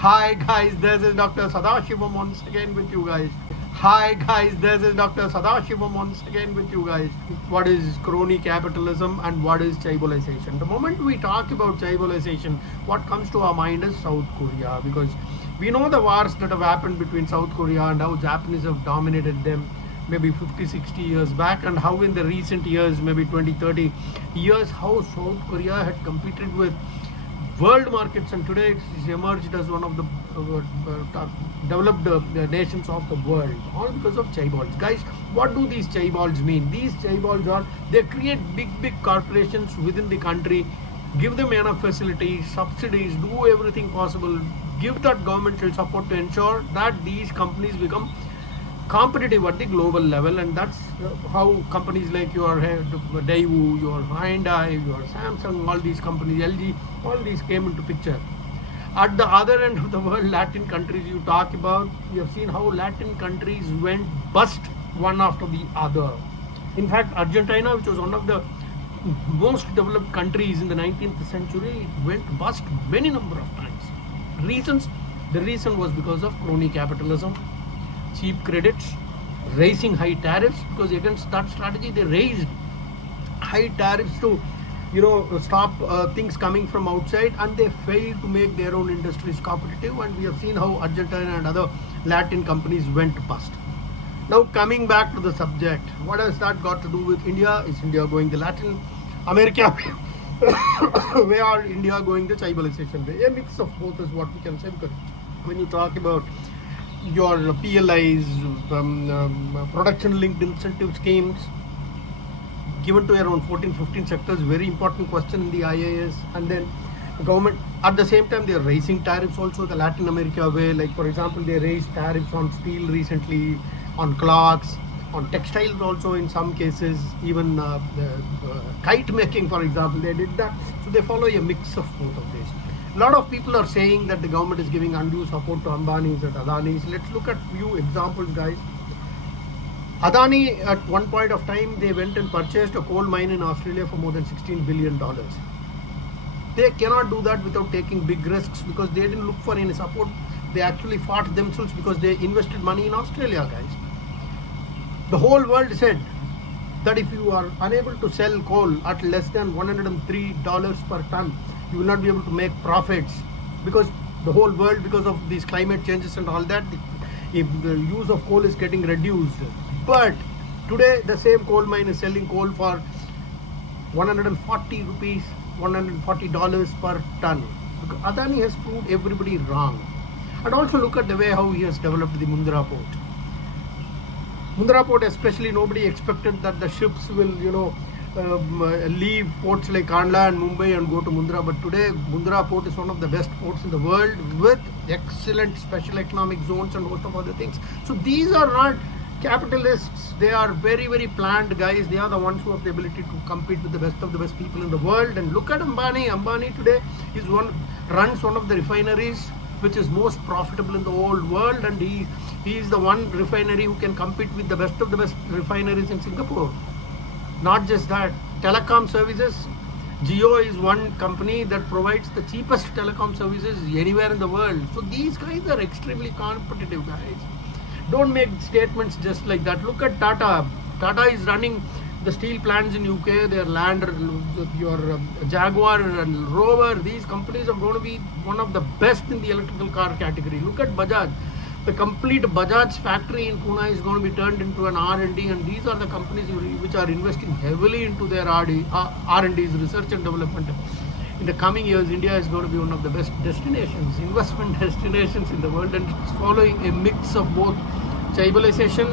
Hi guys, this is Dr. Sadashivam once again with you guys. Hi guys, this is Dr. Sadashivam once again with you guys. What is crony capitalism and what is CHAEBOLISATION? The moment we talk about CHAEBOLISATION, what comes to our mind is South Korea, because we know the wars that have happened between South Korea and how Japanese have dominated them maybe 50-60 years back, and how in the recent years, maybe 20-30 years, how South Korea had competed with world markets, and today it's emerged as one of the developed nations of the world, all because of chaebols. Guys, what do these chaebols mean? These chaebols are, they create big corporations within the country, give them enough facilities, subsidies, do everything possible, give that governmental support to ensure that these companies become competitive at the global level. And that's how companies like your Daewoo, your Hyundai, your Samsung, all these companies, LG, all these came into picture. At the other end of the world, Latin countries you talk about, you have seen how Latin countries went bust one after the other. In fact, Argentina, which was one of the most developed countries in the 19th century, went bust many number of times. The reason was because of crony capitalism, cheap credits, raising high tariffs, because against that strategy they raised high tariffs to stop things coming from outside, and they failed to make their own industries competitive, and we have seen how Argentina and other Latin companies went bust. Now coming back to the subject, what has that got to do with India? Is India going the Latin America where are India going the chaebolisation way? A mix of both is what we can say, because when you talk about your PLIs, production linked incentive schemes given to around 14-15 sectors, very important question in the IAS. And then the government at the same time they are raising tariffs also the Latin America way. Like for example, they raised tariffs on steel recently, on clocks, on textiles also in some cases, even kite making, for example, they did that. So they follow a mix of both of these. A lot of people are saying that the government is giving undue support to Ambani's and Adani's. Let's look at few examples, guys. Adani, at one point of time, they went and purchased a coal mine in Australia for more than $16 billion. They cannot do that without taking big risks, because they didn't look for any support. They actually fought themselves because they invested money in Australia, guys. The whole world said that if you are unable to sell coal at less than $103 per ton, you will not be able to make profits, because the whole world, because of these climate changes and all that, if the use of coal is getting reduced. But today the same coal mine is selling coal for 140 rupees, $140 per ton. Adani has proved everybody wrong. And also look at the way how he has developed the Mundra port. Mundra port especially, nobody expected that the ships will leave ports like Kandla and Mumbai and go to Mundra, but today Mundra port is one of the best ports in the world, with excellent special economic zones and most of other things. So these are not capitalists, they are very planned guys. They are the ones who have the ability to compete with the best of the best people in the world. And look at Ambani today runs one of the refineries which is most profitable in the whole world, and he is the one refinery who can compete with the best of the best refineries in Singapore. Not just that, telecom services, Jio is one company that provides the cheapest telecom services anywhere in the world. So these guys are extremely competitive, guys. Don't make statements just like that. Look at Tata. Tata is running the steel plants in UK, their Land, your Jaguar and Rover. These companies are going to be one of the best in the electrical car category. Look at Bajaj. The complete Bajaj factory in Pune is going to be turned into an R&D, and these are the companies which are investing heavily into their R&Ds, research and development. In the coming years, India is going to be one of the best destinations, investment destinations in the world, and it's following a mix of both chaebolisation,